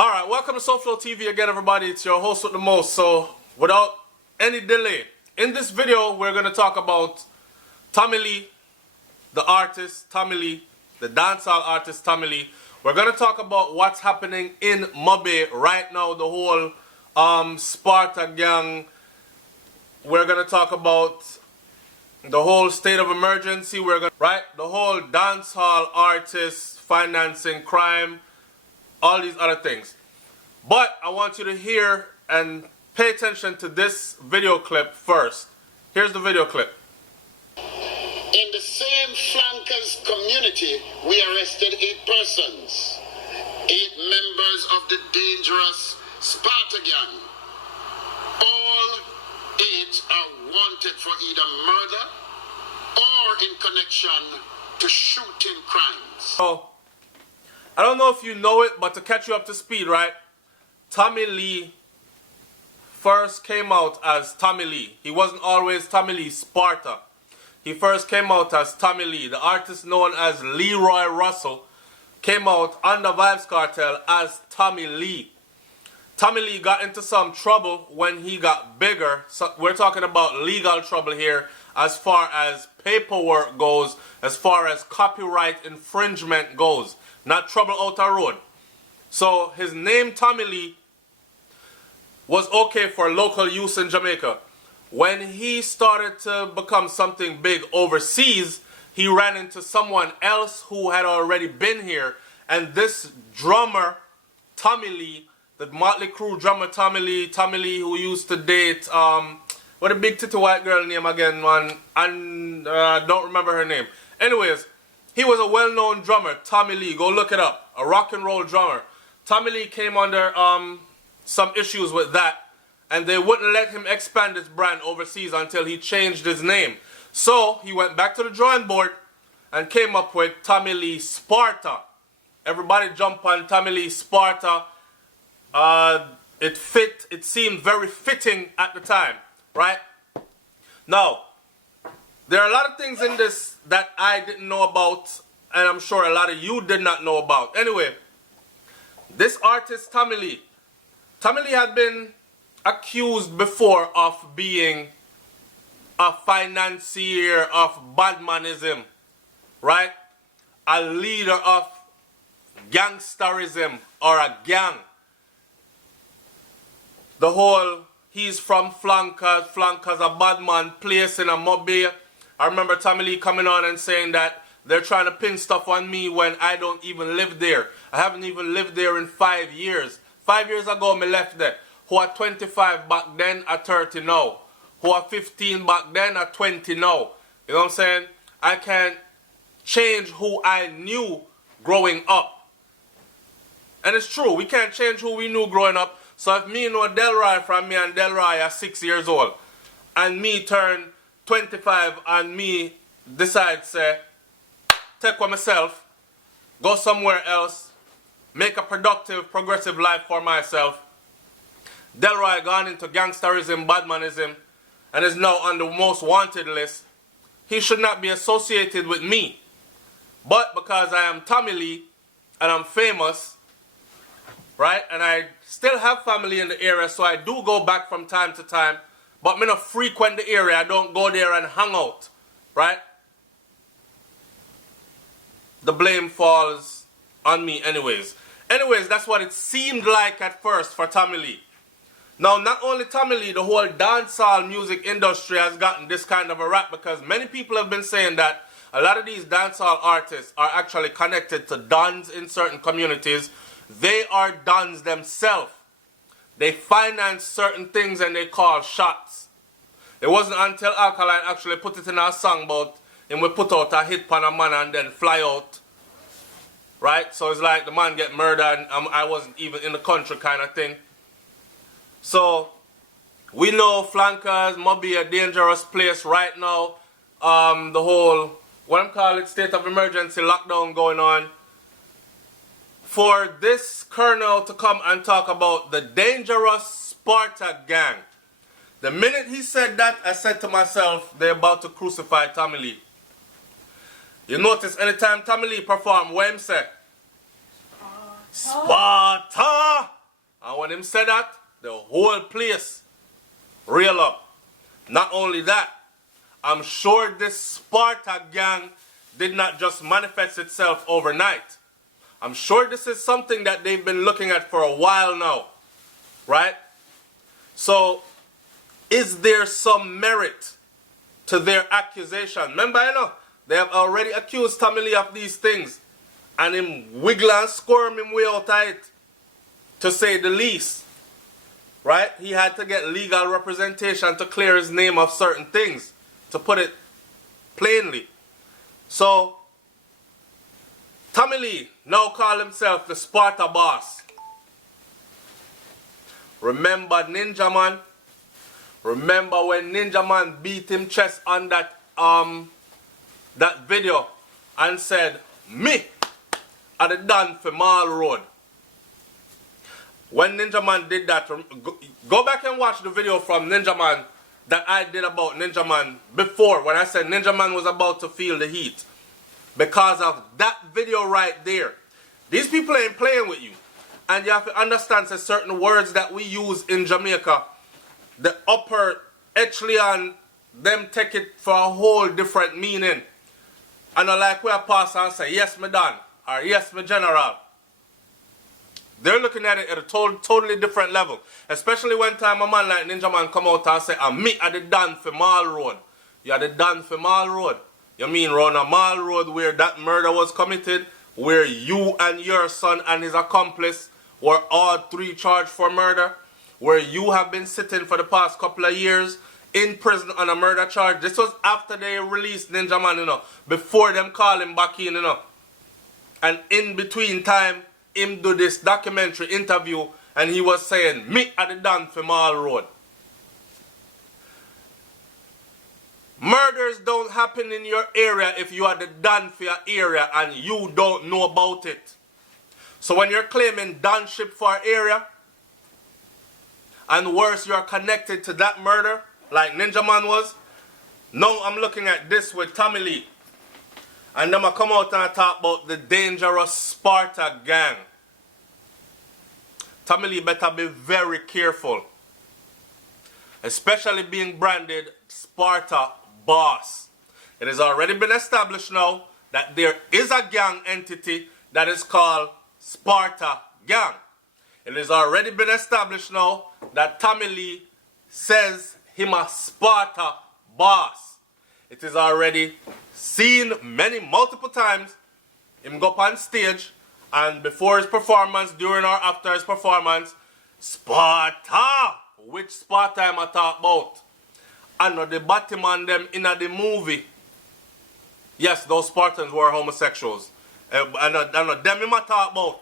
Alright, welcome to SouFLoTV again, everybody. It's your host with the most. So, without any delay, in this video, we're going to talk about Tommy Lee, the artist, Tommy Lee, the dancehall artist, Tommy Lee. We're going to talk about what's happening in Mobay right now, the whole Sparta gang. We're going to talk about the whole state of emergency. The whole dancehall artists, financing crime, all these other things. But I want you to hear and pay attention to this video clip first. Here's the video clip. In the same flankers community, we arrested 8 persons. 8 members of the dangerous Sparta gang. All 8 are wanted for either murder or in connection to shooting crimes. So, I don't know if you know it, but to catch you up to speed, right? Tommy Lee first came out as Tommy Lee. He wasn't always Tommy Lee Sparta. He first came out as Tommy Lee. The artist known as Leroy Russell came out under Vybz Kartel as Tommy Lee. Tommy Lee got into some trouble when he got bigger. So we're talking about legal trouble here as far as paperwork goes, as far as copyright infringement goes. Not trouble out the road. So his name Tommy Lee was okay for local use in Jamaica. When he started to become something big overseas, he ran into someone else who had already been here. And this drummer, Tommy Lee, the Motley Crue drummer Tommy Lee who used to date, what a big titty white girl name again, man, and don't remember her name. Anyways, he was a well-known drummer, Tommy Lee. Go look it up. A rock and roll drummer. Tommy Lee came under some issues with that, and they wouldn't let him expand his brand overseas until he changed his name. So he went back to the drawing board and came up with Tommy Lee Sparta. Everybody jump on Tommy Lee Sparta. It seemed very fitting at the time, right? Now, there are a lot of things in this that I didn't know about, and I'm sure a lot of you did not know about. Anyway, this artist, Tommy Lee had been accused before of being a financier of badmanism, right? A leader of gangsterism or a gang. The whole, he's from Flankers a bad man place in a Mobay. I remember Tommy Lee coming on and saying that they're trying to pin stuff on me when I don't even live there. I haven't even lived there in 5 years. 5 years ago, me left there. Who are 25 back then are 30 now. Who are 15 back then are 20 now. You know what I'm saying? I can't change who I knew growing up. And it's true, we can't change who we knew growing up. So if me know Delroy from me and Delroy are 6 years old, and me turn 25 and me decide, say, take for myself, go somewhere else, make a productive, progressive life for myself. Delroy gone into gangsterism, badmanism, and is now on the most wanted list. He should not be associated with me. But because I am Tommy Lee, and I'm famous, right, and I still have family in the area, so I do go back from time to time, but me not frequent the area. I don't go there and hang out, right? The blame falls on me anyways. Anyways, that's what it seemed like at first for Tommy Lee. Now, not only Tommy Lee, the whole dancehall music industry has gotten this kind of a rap because many people have been saying that a lot of these dancehall artists are actually connected to dons in certain communities. They are dons themselves. They finance certain things and they call shots. It wasn't until Alkaline actually put it in our song about him we put out a hit on a man and then fly out. Right? So it's like the man get murdered and I wasn't even in the country kind of thing. So we know Flankers, Mobay, a dangerous place right now. The whole, what I'm calling it, state of emergency lockdown going on. For this colonel to come and talk about the dangerous Sparta gang. The minute he said that, I said to myself, they're about to crucify Tommy Lee. You notice anytime Tommy Lee perform, what him say? Sparta! when him said that, the whole place reel up. Not only that, I'm sure this Sparta gang did not just manifest itself overnight. I'm sure this is something that they've been looking at for a while now, right? So, is there some merit to their accusation? Remember, you know, they have already accused Tommy Lee of these things, and him wiggle and squirm him way out of it, to say the least, right? He had to get legal representation to clear his name of certain things, to put it plainly. So, Tommy Lee now call himself the Sparta boss. Remember Ninja Man? Remember when Ninja Man beat him chest on that video and said, "Me are the done for Mall Road." When Ninja Man did that, go back and watch the video from Ninja Man that I did about Ninja Man before, when I said Ninja Man was about to feel the heat. Because of that video right there. These people ain't playing with you. And you have to understand that certain words that we use in Jamaica, the upper echelon, them take it for a whole different meaning. And I like where I pass and say, "Yes, me Don," or "Yes, me General." They're looking at it at a totally different level. Especially when time a man like Ninja Man come out and say, "Me at the done for Mall Road." You are the done for Mall Road. You mean round a Mall Road where that murder was committed, where you and your son and his accomplice were all three charged for murder, where you have been sitting for the past couple of years in prison on a murder charge. This was after they released Ninja Man, you know, before them call him back in, you know. And in between time, him do this documentary interview and he was saying, "Me at the done for Mall Road." Murders don't happen in your area if you are the done for your area and you don't know about it. So when you're claiming donship for our area, and worse, you're connected to that murder, like Ninja Man was, now I'm looking at this with Tommy Lee. And then I come out and I talk about the dangerous Sparta gang. Tommy Lee better be very careful. Especially being branded Sparta boss. It has already been established now that there is a gang entity that is called Sparta gang. It has already been established now that Tommy Lee says him a Sparta boss. It is already seen multiple times him go up on stage and before his performance, during or after his performance, Sparta! Which Sparta am I talk about? And the Batman them in the movie. Yes, those Spartans were homosexuals. And them him I talk about.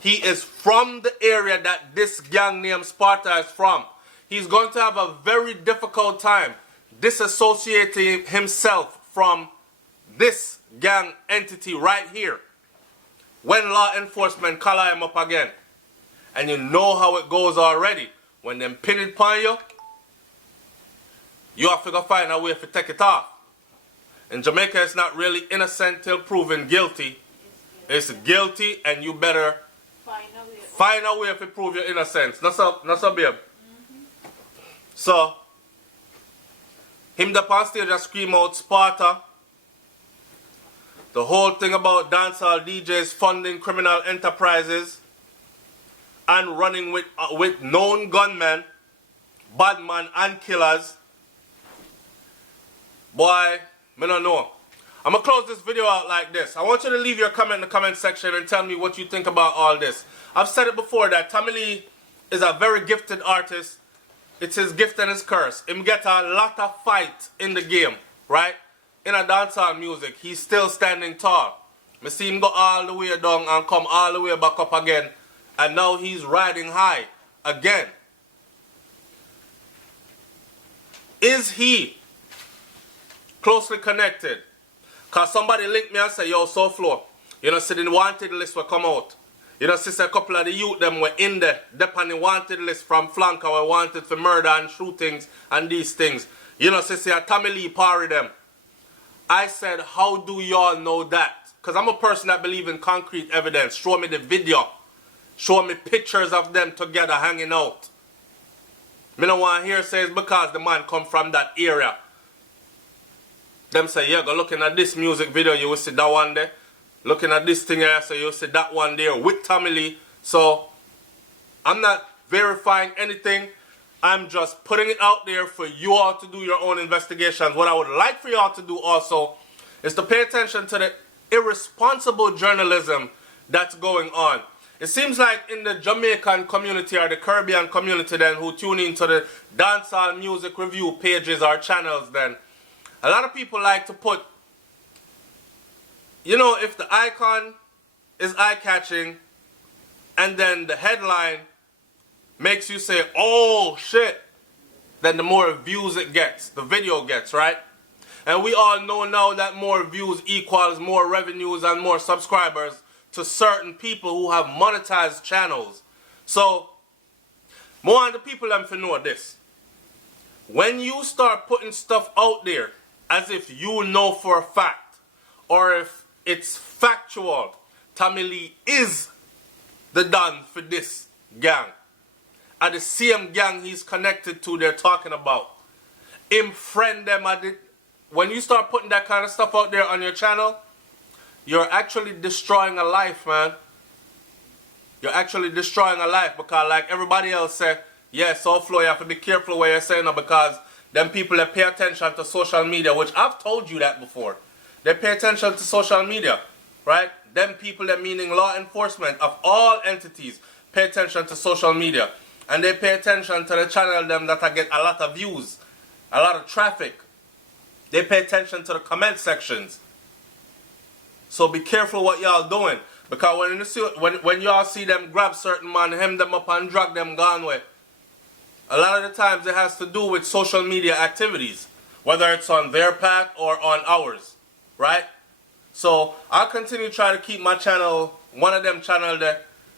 He is from the area that this gang named Sparta is from. He's going to have a very difficult time disassociating himself from this gang entity right here when law enforcement call him up again. And you know how it goes already. When them pin it upon you, you have to go find a way to take it off. In Jamaica, it's not really innocent till proven guilty. It's guilty and you better find a way to prove your innocence. Not so babe. So, him up on stage and scream out Sparta. The whole thing about dancehall DJs funding criminal enterprises and running with known gunmen, badmen and killers. Boy, me don't know. I'm going to close this video out like this. I want you to leave your comment in the comment section and tell me what you think about all this. I've said it before that Tommy Lee is a very gifted artist. It's his gift and his curse. Him get a lot of fight in the game, right? In a dancehall music, he's still standing tall. Me see him go all the way down and come all the way back up again. And now he's riding high again. Is he closely connected? Because somebody linked me and said, "Yo, SouFlo, you know, see the wanted list will come out. You know, see a couple of the youth them were in there, on the wanted list from Flanker were wanted for murder and shootings and these things. You know, see a Tommy Lee parry them." I said, how do y'all know that? Because I'm a person that believes in concrete evidence. Show me the video. show me pictures of them together hanging out. Me no want to hear say it's because the man come from that area. Them say, yeah, go looking at this music video, you will see that one there. Looking at this thing here, so you'll see that one there with Tommy Lee. So, I'm not verifying anything. I'm just putting it out there for you all to do your own investigations. What I would like for y'all to do also is to pay attention to the irresponsible journalism that's going on. It seems like in the Jamaican community or the Caribbean community then who tune into the dancehall music review pages or channels then, a lot of people like to put, you know, if the icon is eye-catching and then the headline makes you say, oh shit, then the more views it gets, the video gets, right? And we all know now that more views equals more revenues and more subscribers to certain people who have monetized channels. So, more on the people them to know this. When you start putting stuff out there as if you know for a fact, or if it's factual, Tommy Lee is the Don for this gang, at the same gang he's connected to they're talking about, him friend them at the, when you start putting that kind of stuff out there on your channel, you're actually destroying a life, man. You're actually destroying a life because like everybody else said, yeah, SouFLo, you have to be careful what you're saying now because them people that pay attention to social media, which I've told you that before. They pay attention to social media, right? Them people that meaning law enforcement of all entities pay attention to social media. And they pay attention to the channel them that I get a lot of views, a lot of traffic. They pay attention to the comment sections. So be careful what y'all doing. Because when y'all see them grab certain man, hem them up and drag them gone with, a lot of the times it has to do with social media activities. Whether it's on their path or on ours. Right? So I'll continue to try to keep my channel, one of them channel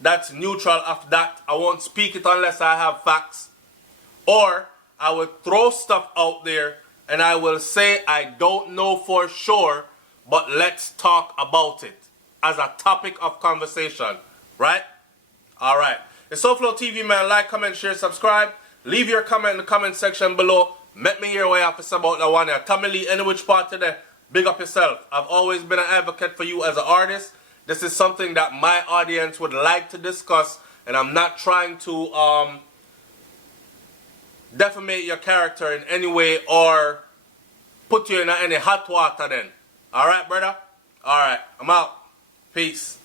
that's neutral of that. I won't speak it unless I have facts. Or I will throw stuff out there and I will say I don't know for sure, but let's talk about it as a topic of conversation. Right? Alright. It's SouFLoTV, man. Like, comment, share, subscribe. Leave your comment in the comment section below. Let me hear what you have to say about that one here. Tommy Lee, any which part today, big up yourself. I've always been an advocate for you as an artist. This is something that my audience would like to discuss, and I'm not trying to defamate your character in any way or put you in any hot water then. Alright, brother? Alright, I'm out. Peace.